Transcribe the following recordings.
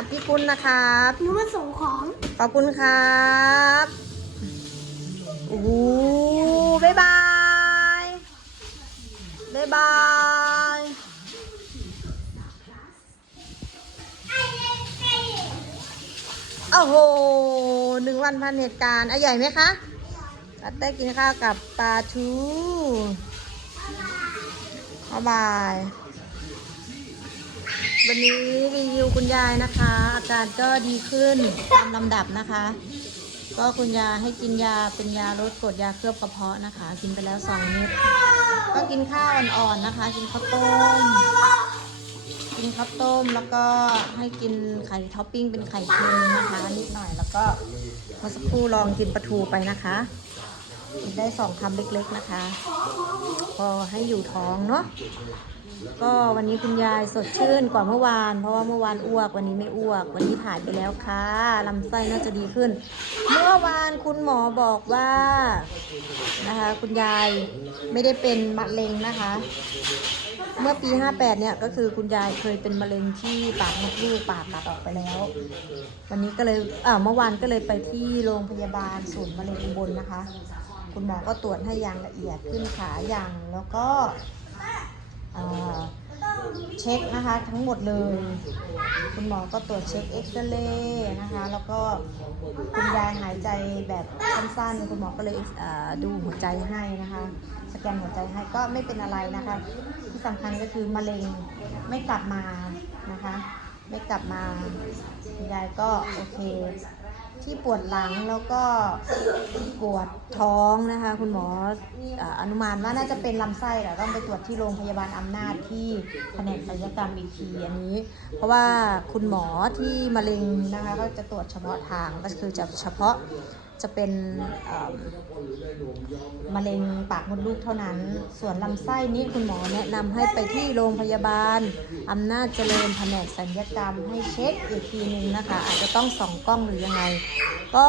กับพี่ปุ้นนะครับ หนูมาส่งของขอบคุณครับโอ้โหบ๊ายบายบ๊ายบายโอ้โหหนึ่งวันพันเหตุการณ์อะใหญ่ไหมคะตัดได้กินข้าวกับปลาทูบ๊ายบาย วันนี้รีวิวคุณยายนะคะ อาการก็ดีขึ้นตามลำดับนะคะ ก็คุณยาให้กินยาเป็นยาลดกรดยาเคลือบกระเพาะนะคะ กินไปแล้วสองเม็ดก็กินข้าวอ่อนๆนะคะ กินข้าวต้ม กินข้าวต้มแล้วก็ให้กินไข่ท็อปปิ้งเป็นไข่เค็มนะคะนิดหน่อยแล้วก็เมื่อสักครู่ลองกินปลาทูไปนะคะกินได้สองคำเล็กๆนะคะ พอให้อยู่ท้องเนาะ ก็วันนี้คุณยายสดชื่นกว่าเมื่อวาน เพราะว่าเมื่อวานอ้วกวันนี้ไม่อ้วก วันนี้ถ่ายไปแล้วค่ะลำไส้น่าจะดีขึ้น เมื่อวานคุณหมอบอกว่านะคะ คุณยายไม่ได้เป็นมะเร็งนะคะ เมื่อปี 58 เนี่ยก็คือคุณยายเคยเป็นมะเร็งที่ปากมดลูกปากตัดออกไปแล้ว วันนี้ก็เลยเอ่อเมื่อวานก็เลยไปที่โรงพยาบาลศูนย์มะเร็งอุบลนะคะ คุณหมอก็ตรวจให้อย่างละเอียดขึ้นขาอย่างแล้วก็ ช็คนะคะ ทั้งหมดเลย คุณหมอก็ตรวจเช็คเอ็กซเรย์นะคะ แล้วก็คุณยายหายใจแบบสั้นๆ คุณหมอก็เลยดูหัวใจให้นะคะ สแกนหัวใจให้ก็ไม่เป็นอะไรนะคะ ที่สำคัญก็คือมะเร็งไม่กลับมานะคะ ไม่กลับมาคุณยายก็โอเค ที่ปวดหลังแล้วก็ปวดท้องนะคะ คุณหมอเอ่ออนุมานว่าน่าจะเป็นลำไส้แต่ต้องไปตรวจที่โรงพยาบาลอำนาจที่แผนกศัลยกรรมอีกทีอันนี้ เพราะว่าคุณหมอที่มะเร็งนะคะ ก็จะตรวจเฉพาะทางก็คือจะเฉพาะ จะเป็นมะเร็งปากมดลูกเท่านั้น ส่วนลำไส้นี้คุณหมอแนะนำให้ไปที่โรงพยาบาลอำนาจเจริญแผนกศัลยกรรมให้เช็คอีกทีหนึ่งนะคะ อาจจะต้องส่องกล้องหรือยังไง ก็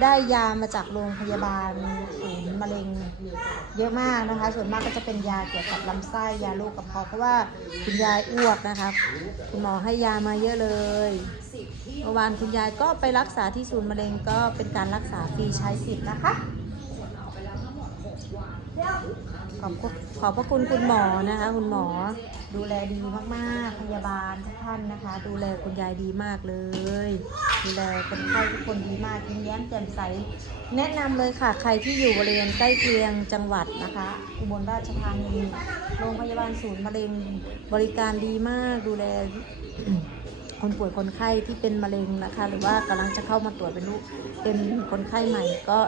ได้ยามาจากโรงพยาบาลศูนย์มะเร็งเยอะมากนะคะ ส่วนมากก็จะเป็นยาเกี่ยวกับลำไส้ยาลูกกระเพาะเพราะว่าคุณยายอ้วกนะคะคุณหมอให้ยามาเยอะเลยเมื่อวานคุณยายก็ไปรักษาที่ศูนย์มะเร็งก็เป็นการรักษาฟรีใช้สิทธิ์นะคะ ขอบคุณขอบพระคุณคุณหมอนะคะ คุณหมอดูแลดีมากๆ พยาบาลทุกท่านนะคะ ดูแลคุณยายดีมากเลย ดูแลคนไข้ทุกคนดีมากยิ้มแย้มแจ่มใส แนะนำเลยค่ะ ใครที่อยู่บริเวณใกล้เคียงจังหวัดนะคะ อุบลราชธานีโรงพยาบาลศูนย์มะเร็งบริการดีมาก ดูแลคนป่วยคนไข้ที่เป็นมะเร็งนะคะ หรือว่ากำลังจะเข้ามาตรวจเป็นลูกเป็นคนไข้ใหม่ก็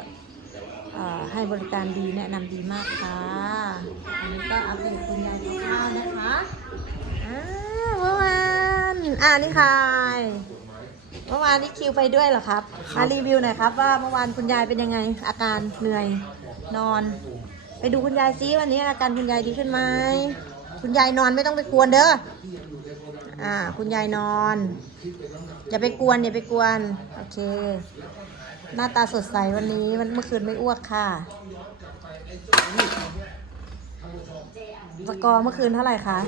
ให้บริการดีแนะนำดีมากค่ะ อันนี้ก็อัปเดตคุณยายคร่าวๆนะคะอ่าเมื่อวานอ่านี่ใครเมื่อวานนี่คิวไปด้วยเหรอครับมารีวิวหน่อยครับว่าเมื่อวานคุณยายเป็นยังไง อาการเหนื่อยนอน ไปดูคุณยายซิวันนี้อาการคุณยายดีขึ้นไหมคุณยายนอนไม่ต้องไปกวนเด้ออ่า คุณยายนอน อย่าไปกวนอย่าไปกวน โอเค หน้าตาสดใสวันนี้มันเมื่อคืนไม่อ้วกค่ะสกอร์เมื่อคืนเท่าไหร่คะ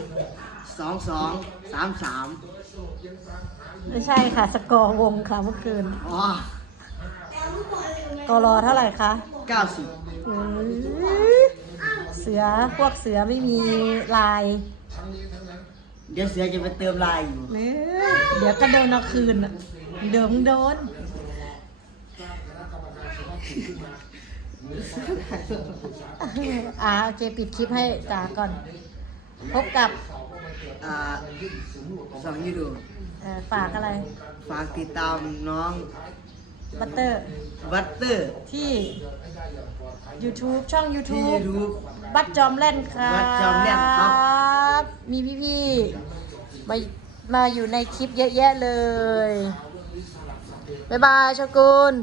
สองสองสามสามไม่ใช่ค่ะ สกอร์วงค่ะเมื่อคืนอ๋อกอรอเท่าไหร่คะเก้าสิบอื้อเสือพวกเสือไม่มีลาย เดี๋ยวเสือจะไปเติมลายอยู่เนี่ยเดี๋ยวก็โดนเอาคืนอะเดี๋ยวมึงโดน อ่าโอเค ปิดคลิปให้จ๋าก่อน พบกับอ่าสองยูโรเอ่อฝากอะไร ฝากติดตามน้องบัตเตอร์วัตเตอร์ที่ YouTube ช่อง ที่ YouTube ยูทูบ บัตจอมเล่นครับ บัตจอมเล่นครับ มีพี่ๆมามาอยู่ในคลิปเยอะแยะเลย บ๊ายบายชกุล